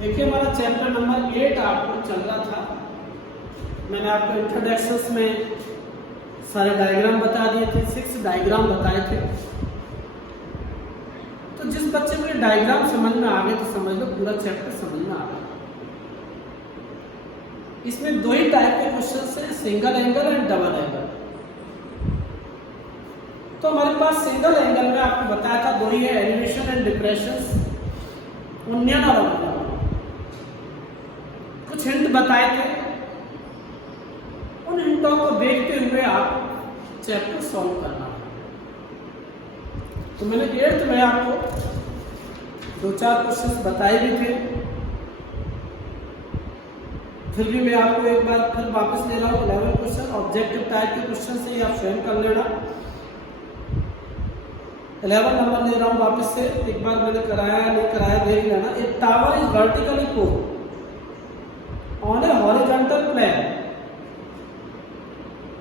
देखिए हमारा chapter number 8 आपको चल रहा था। मैंने आपको इंट्रोडक्शन में सारे डायग्राम बता दिए थे, 6 डायग्राम बताए थे। तो जिस बच्चे को ये डायग्राम समझ में आ गए तो समझ लो पूरा चैप्टर समझ में आ गया। इसमें दो ही टाइप के क्वेश्चन हैं, single angle and double angle. तो हमारे पास सिंगल एंगल में आपको बताया था दो ही है, एलिवेशन एंड डिप्रेशन, उन्नयन और अवनयन। कुछ हिंट बताए थे, उन हिंटों को देखते हुए आप चैप्टर सॉल्व करना है। तो मैंने 8th में आपको 2-4 क्वेश्चंस बताए भी थे, फिर भी मैं आपको एक बार फिर वापस ले रहा हूँ। 11 क्वेश्चन ऑब्जेक्टिव टाइप के क्वेश्चन से ही आप स्वयं कर लेना। 11 नंबर ले रहा हूँ वापस से, एक बार मैंने कराया नहीं कराया देख लेना। A tower is vertically pole on a horizontal plane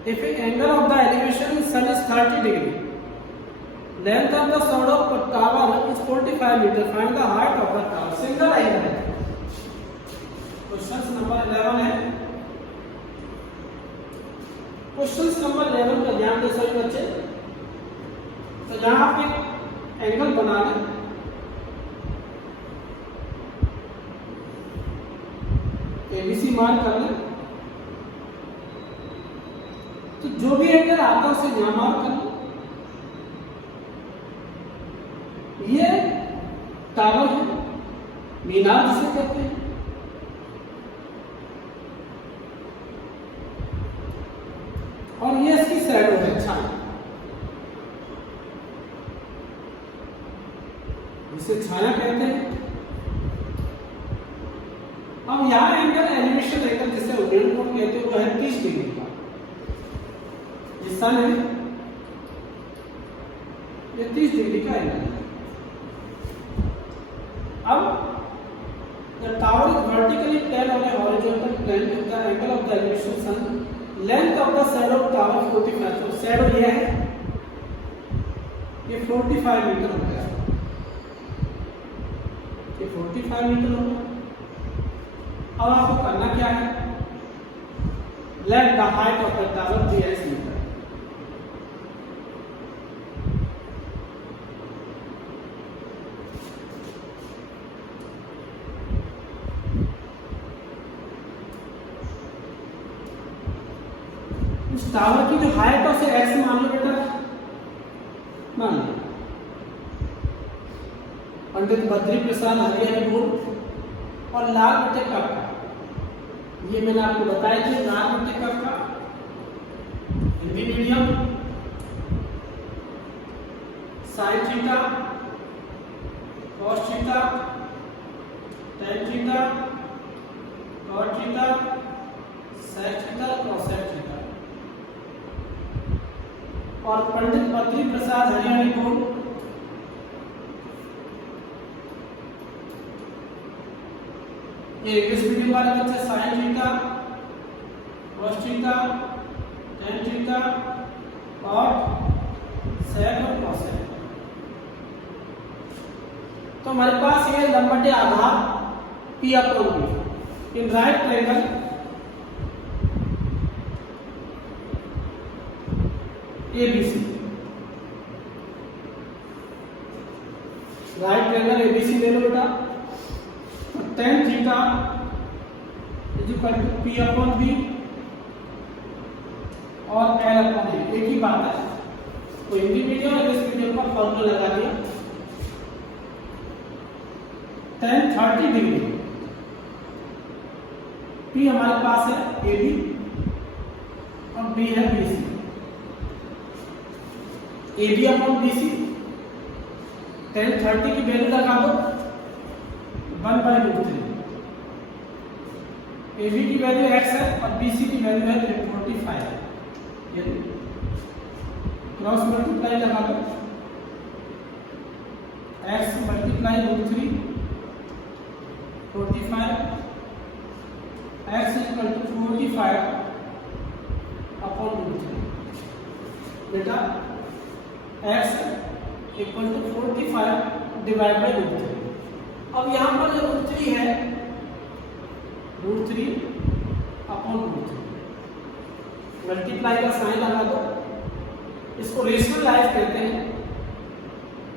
if the angle of the elevation in sun is 30 degree, length of the shadow of the tower is 45 meter, find the height of the tower. Single angle है। Question number 11 है। Question number 11 का ध्यान दे सभी बच्चे। तो जहां आप एक एंगल बना लें, एबीसी मार्क कर लें, तो जो भी एंगल आता है उसे यहां मार्क कर लें। ये टावर है, मीनार जिसे कहते हैं। और ये इसकी शैडो है, छाया, जिसे छाया कहते हैं। अब यहाँ एंगल एलिवेशन एंगल जिसे उन्नयन कोण कहते हैं वो है 30 डिग्री का। ये सन है, ये 30 डिग्री का एंगल है। अब the tower is vertically plane on a horizontal plane with the angle of the elevation sun, length of the shadow of tower 45। तो शैडो ये है, ये 45 मीटर हो गया, ये 45 मीटर हो गया। अब आपको करना क्या है, let the height of the tower be S metre. उस टावर की जो हाइट है उसे एक्स मान लो बेटा, मान लो। पंडित बद्री प्रसाद हरियाणी बोर्ड और लाल बटे कप का, ये मैंने आपको बताया था। लाल बटे कप का Hindi medium, sine theta, cos theta, tan theta, cot theta, sec theta, cosec theta. और पंडित बद्री प्रसाद हरियाणी बोर्ड ये इंग्लिश मीडियम वाले बच्चे sine theta, cos theta, tan theta, cot, sec और कोसेक। तो हमारे पास ये लंबटे आधार P upon B in right triangle ABC, right triangle ABC ले लो बेटा। tan theta is equal to P upon B और L अपॉन A, एक ही बात है। तो हिंदी मीडियम और इंग्लिश मीडियम का फॉर्मूला लगा दिया। tan 30 डिग्री P हमारे पास है AB और B है BC। AB upon BC, tan 30 की वैल्यू लगा दो 1/√3। AB की वैल्यू x है और BC की वैल्यू है 45। ये क्रॉस मल्टीप्लाई लगा दो, x multiply √3 45, x equal to 45 upon √3। बेटा x equal to 45 divide by √3। अब यहाँ पर जो √3 है 3 अपॉन रूट 3। मल्टीप्लाई का साइन लगा दो। इसको रेशनल लाइफ कहते हैं,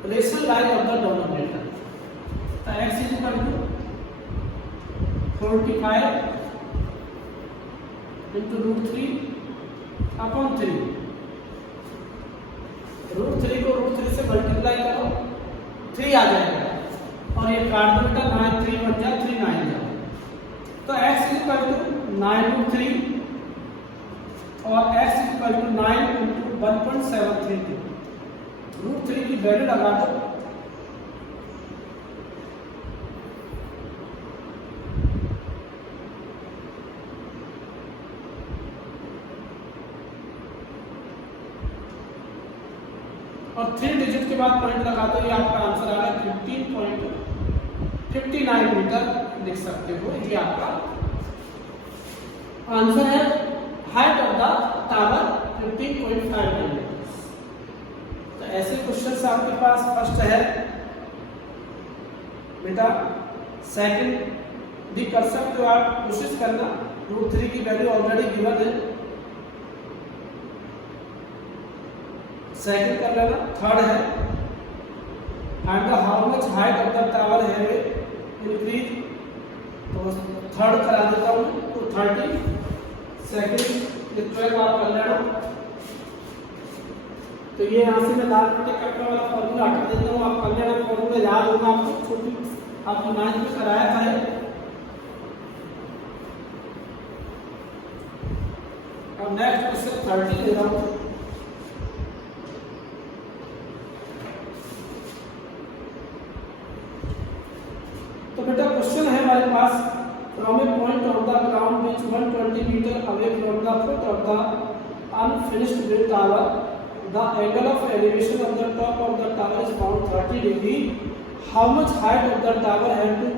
rational life of the denominator. तो x is equal to 45 into root 3 upon 3। Root 3 को रूट 3 से मल्टीप्लाई करो, 3 आ जाएगा और ये काट दो बेटा, 9 3 बन जाए, 3 9 जाए। तो x is equal to 9 root 3 और x is equal to 9 into 1.732। Root 3 की वैल्यू लगा दो। और 3 डिजिट के बाद पॉइंट लगा दो, ये आपका आंसर आ रहा है 15.59 मीटर लिख सकते हो। ये आपका आंसर है। Height of the tower 15.59 metre. तो ऐसे क्वेश्चन आपके पास फर्स्ट है बेटा, सेकंड भी कर सकते हो आप, कोशिश करना। रूट 3 की वैल्यू ऑलरेडी गिवन है, सेकंड कर लेना। थर्ड है find the how much height of the tower have increase. तो थर्ड करा देता हूं तो 30। सेकंड 12 आप कर लेना। तो ये यहाँ से मैं लाल पट्टे कटने वाला फॉर्मूला हटा देता हूँ, आप कर लेना। फॉर्मूला याद होगा आपको, छोटी आपको 9th में कराया था। अब नेक्स्ट क्वेश्चन 30 ले रहा हूँ। तो बेटा क्वेश्चन है हमारे पास, from a point of the ground which 120 metre away from the foot of the unfinished build tower, the angle of elevation of the top of the tower is found 30 degree. How much height of the tower have to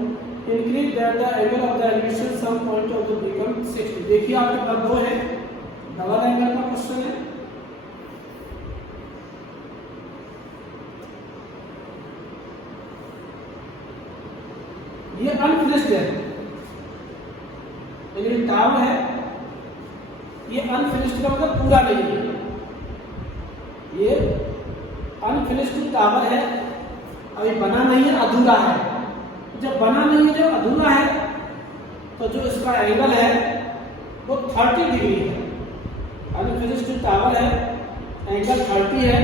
increase that the angle of the elevation some point of the become 60? देखिए आपके पास दो है, double angle का question है। ये unfinished है, यानी tower है, ये अनफिनिश्ड का मतलब पूरा नहीं है। ये अनफिनिश्ड टावर है, अभी बना नहीं है, अधूरा है। जब बना नहीं है, जब अधूरा है, तो जो इसका एंगल है वो 30 डिग्री है। अनफिनिश्ड टावर है, एंगल 30 है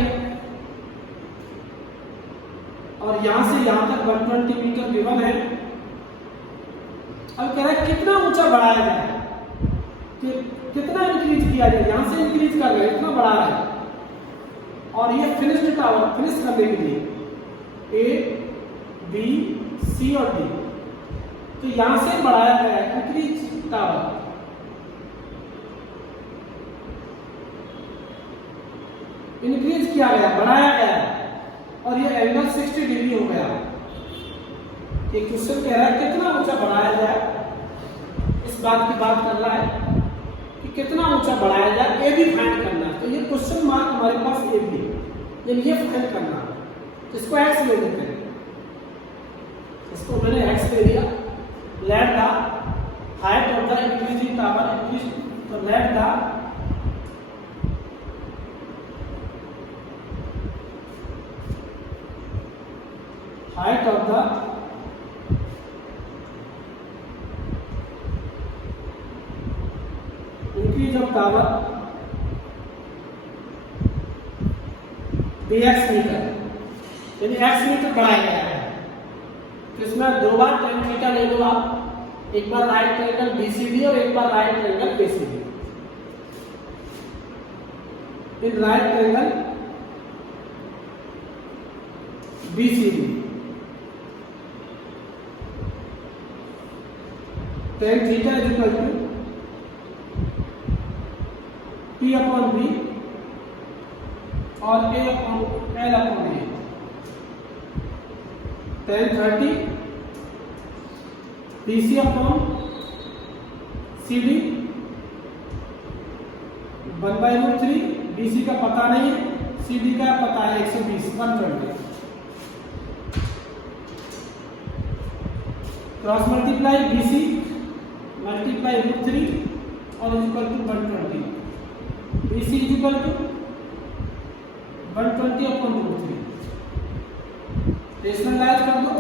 और यहां से यहां तक 120 मीटर गिवन है। अब कह रहा है कितना ऊंचा बढ़ाया जाए, कि कितना इंक्रीज किया जाए। यहां से इंक्रीज कर रहे हैं, इतना बढ़ा रहे हैं। और ये फिनिश्ड टावर फिनिश करने के लिए ए बी सी और डी, तो यहां से बढ़ाया गया है इंक्रीज टावर। इंक्रीज किया गया, बढ़ाया गया और ये एंगल 60 डिग्री हो गया। ये क्वेश्चन कह रहा है कितना ऊंचा बढ़ाया जाए, इस बात की बात कर रहा है कि कितना ऊंचा बढ़ाया जाए, ए भी फाइंड करना है। तो ये क्वेश्चन मार्क हमारे पास ए भी, यानी ये फाइंड करना। इसको एक्स ले लेते हैं, इसको मैंने एक्स ले लिया। Let the height of the increasing tower increase, तो let the height of the increase of tower bx metre, यानी x मीटर बढ़ाया गया है। तो इसमें दो बार tan थीटा ले लो आप, एक बार राइट ट्रायंगल BCD और एक बार right triangle BCD। In right triangle BCD tan theta is equal to P upon B और A upon L upon A। tan 30 BC upon CD 1/√3। BC का पता नहीं है, CD का पता है 120 120। क्रॉस मल्टीप्लाई BC मल्टीप्लाई √3 और equal to 120। BC equal to 120 upon √3। Rationalise कर दो,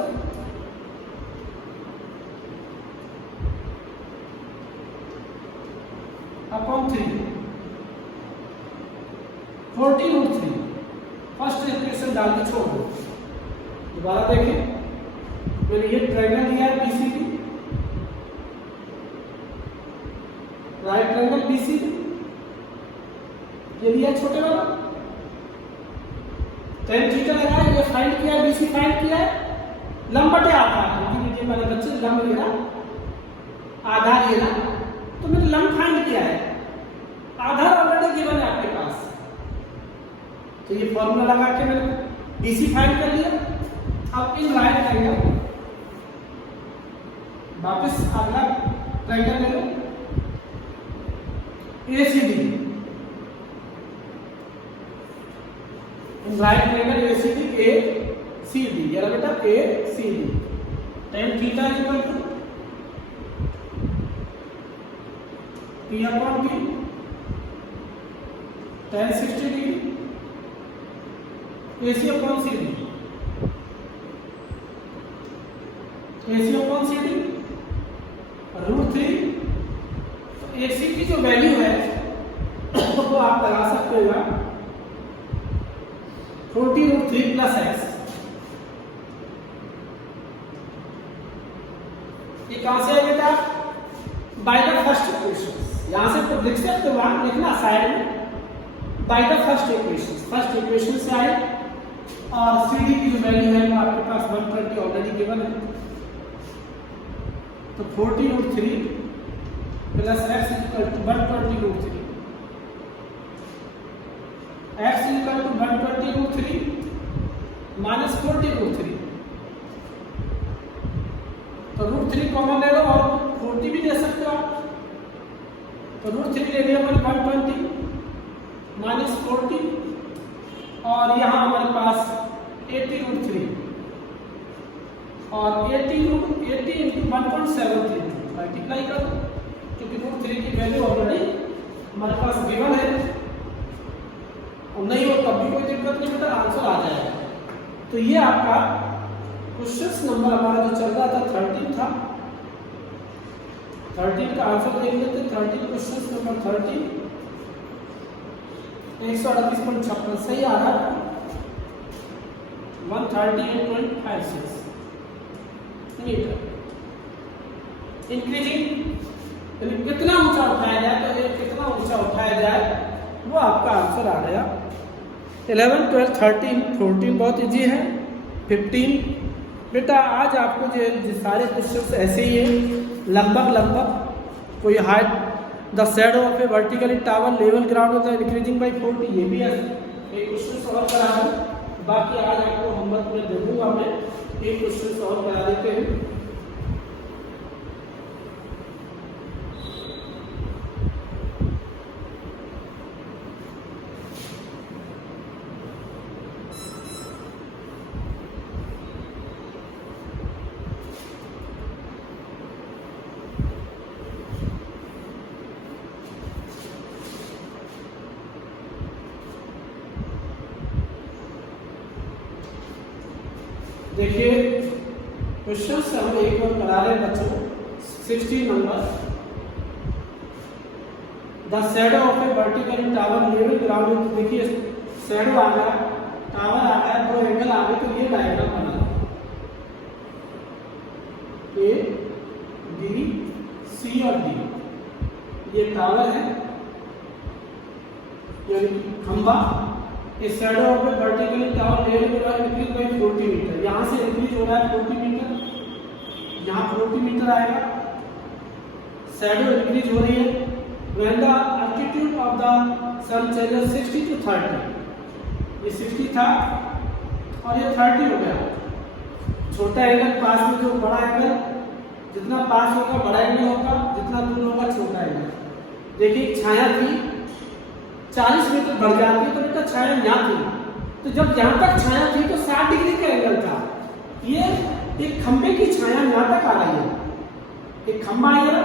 अपॉन 3 40√3। फर्स्ट इक्वेशन डाल के छोड़ दो। दोबारा देखें, मैंने ये ट्रायंगल लिया है BCD, राइट ट्रायंगल BCD ये लिया छोटे वाला, tan थीटा लगाया, ये फाइंड किया, BC फाइंड किया है, लंबटे आता है क्योंकि ये मैंने बच्चे लंब लिया, आधार लिया, तो मैंने लंब फाइंड किया है, आधार ऑलरेडी गिवन है आपके पास, तो ये फॉर्मूला लगा के मैंने BC फाइंड कर लिया। अब इन राइट ट्रायंगल वापस अगला ट्रायंगल ले लो, ACD, right triangle ACD ACD, ये रहा बेटा ACD। tan theta equal to P upon T, tan 60 degree AC upon CD, AC upon CD √3। तो AC की जो वैल्यू है वो आप लगा सकते हो 40√3 प्लस x। ये कहां से है बेटा? By the first equation. यहां से तो लिख सकते हो, आप लिखना साइड में, by the first equation. First equation से आए और CD की जो वैल्यू है वो आपके पास 120 ऑलरेडी गिवन है, तो 40√3 plus x equal to 120√3। x equal to 120√3 minus 40√3, तो √3 कॉमन ले लो और 40 भी ले सकते हो आप, तो √3 ले लिया मैंने 120 माइनस 40 और यहाँ हमारे पास 80√3 और 80 इंटू 1.73 मल्टीप्लाई कर दो, क्योंकि √3 की वैल्यू ऑलरेडी हमारे पास गिवन है, और नहीं हो तब भी कोई दिक्कत नहीं बेटा, आंसर आ जाएगा। तो ये आपका क्वेश्चन नंबर हमारा जो चल रहा था 13 था, 13 का आंसर देख लेते। 13 क्वेश्चन नंबर 13 138.56 सही आ रहा है, 138.56 मीटर। इंक्रीजिंग कितना ऊंचा उठाया जाए, तो ये कितना ऊंचा उठाया जाए वो आपका आंसर आ गया। 11, 12, 13, 14 बहुत इजी है। 15 बेटा आज आपको जो सारे क्वेश्चन ऐसे ही है, लगभग कोई height the shadow of a vertically tower level ground of the increasing by 40, ये भी है एक क्वेश्चन सॉल्व करा है। बाकी आज आपको होमवर्क में दे दूंगा, मैं एक क्वेश्चन सॉल्व करा देते हैं। देखिए क्वेश्चन से हम एक बार करा रहे हैं बच्चों। 16 number, the shadow of A vertical tower level ground. देखिए शैडो आ गया, टावर आ गया, दो एंगल आ गए, तो ये डायग्राम बना A, B, C और D। ये टावर है यानी खंभा, इस shadow of a vertically tower level ground increase by 40 metre. यहाँ से इंक्रीज हो रहा है 40 मीटर, यहाँ 40 मीटर आएगा, शैडो इंक्रीज हो रही है। When the altitude of the sun changes 60 to 30, ये 60 था और ये 30 हो गया। छोटा एंगल पास में जो बड़ा एंगल, जितना पास होगा बड़ा एंगल होगा, जितना दूर होगा छोटा एंगल। देखिए छाया थी 40 मीटर बढ़ जाती है, तो बेटा छाया यहाँ थी, तो जब यहाँ तक छाया थी तो 60 डिग्री का एंगल था। ये एक खंबे की छाया यहाँ तक आ रही है, एक खंबा आएगा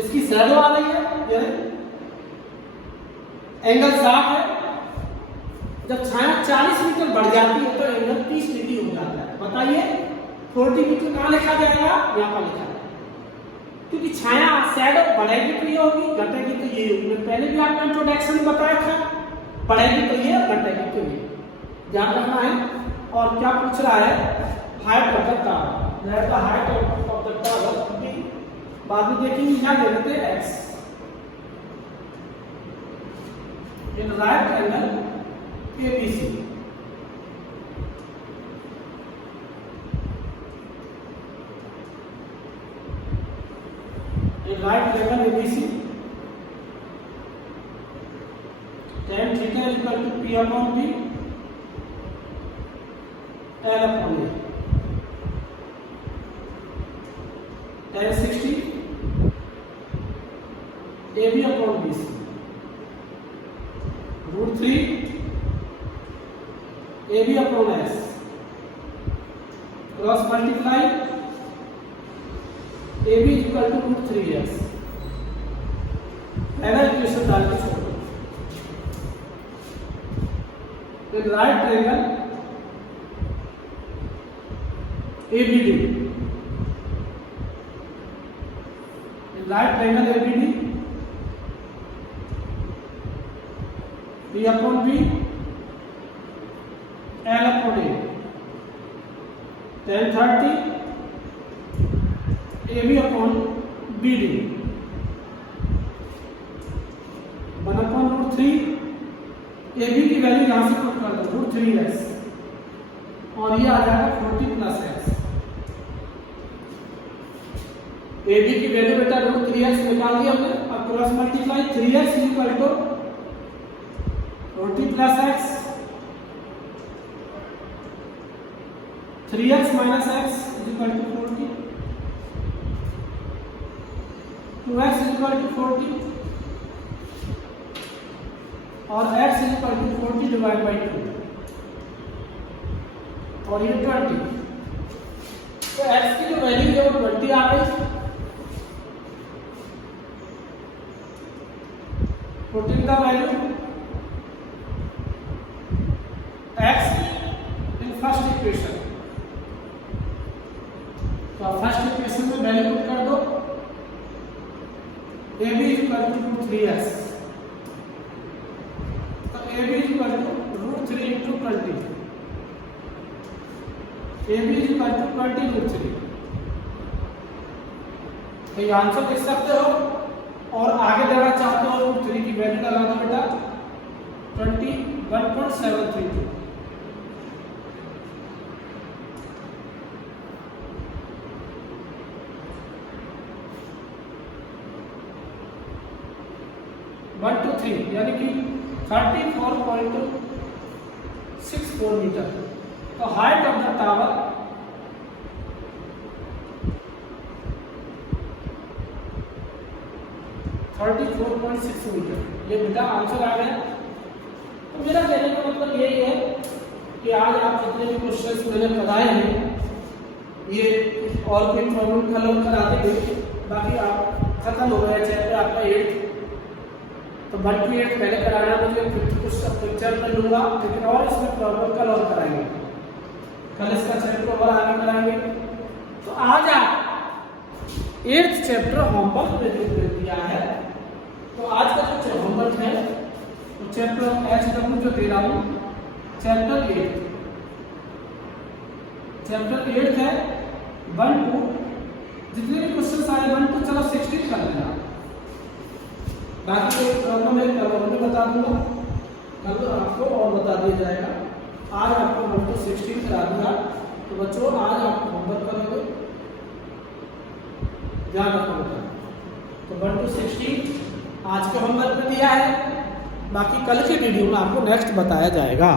इसकी शैडो आ रही है, एंगल 60 है। जब छाया 40 मीटर बढ़ जाती है तो एंगल 30 डिग्री हो जाता है। बताइए 40 मीटर कहाँ लिखा जाएगा? यहाँ पर लिखा जाएगा, क्योंकि छाया शैडो बढ़ेगी तो ये होगी, घटेगी तो ये होगी। पहले भी आपने इंट्रोडक्शन में बताया था, बढ़ेगी तो ये, घटेगी तो ये, ध्यान रखना है। और क्या पूछ रहा है? Height of the tower, height of the tower बाद में देखेंगे। यहाँ दे देते हैं x in right angle ABC। Right angle ABC, tan theta equal to P upon B L upon A, tan 60 AB upon BC, √3 AB upon S, cross multiply AB equal to √3x। पहला equation डाल के छोड़ दो। Right triangle ABD, right triangle ABD P upon B L upon A, tan 30 AB upon BD 1 upon √3। AB की value यहां से put कर दो √3x, और ये आ जाएगा 40 प्लस x। AB की वैल्यू बेटा √3x निकाल दी हमने। अब cross multiply 3x equal to 40 plus x, 3x minus x equal to 40, 2x equal to 40 और x equal to 40 divide by 2, और ये 20। तो x की जो वैल्यू है वो 20 आ गई। 14 का value x in first equation, तो फर्स्ट इक्वेशन में वैल्यू पुट कर दो। AB इक्वल टू √3x, तो AB equal to √3 into 20, AB equal to 20√3। तो ये आंसर लिख सकते हो, और आगे देना चाहते हो √3 की वैल्यू लगा दो बेटा 21.732। वन टू थ्री यानी कि 34.64 मीटर। तो height of the tower 34.6 metre, ये बेटा आंसर आ गया। तो मेरा कहने का मतलब यही है कि आज आप जितने भी क्वेश्चंस मैंने कराए हैं ये और कोई प्रॉब्लम हल करा देंगे। बाकी आप खत्म हो गया चैप्टर आपका 8, तो 1 to 8 पहले कराना मुझे, कुछ पिक्चर में लूंगा, लेकिन और इसमें प्रॉब्लम कल और कराएंगे, कल इसका चैप्टर और आगे कराएंगे। तो आज आप 8th चैप्टर होमवर्क में जो दिया है, तो आज का जो होमवर्क है तो चैप्टर HW जो दे रहा हूँ चैप्टर 8 है 1 to, जितने भी क्वेश्चन आए 1 to चलो 16 कर लेना। बाकी कोई प्रॉब्लम है कल और भी बता दूंगा, कल आपको और बता दिया जाएगा। आज आपको 1 to 16 करा दूंगा। तो बच्चों आज आप होमवर्क करोगे, ध्यान रखोगे। तो 1 to 16 आज के होमवर्क में दिया है, बाकी कल के वीडियो में आपको नेक्स्ट बताया जाएगा।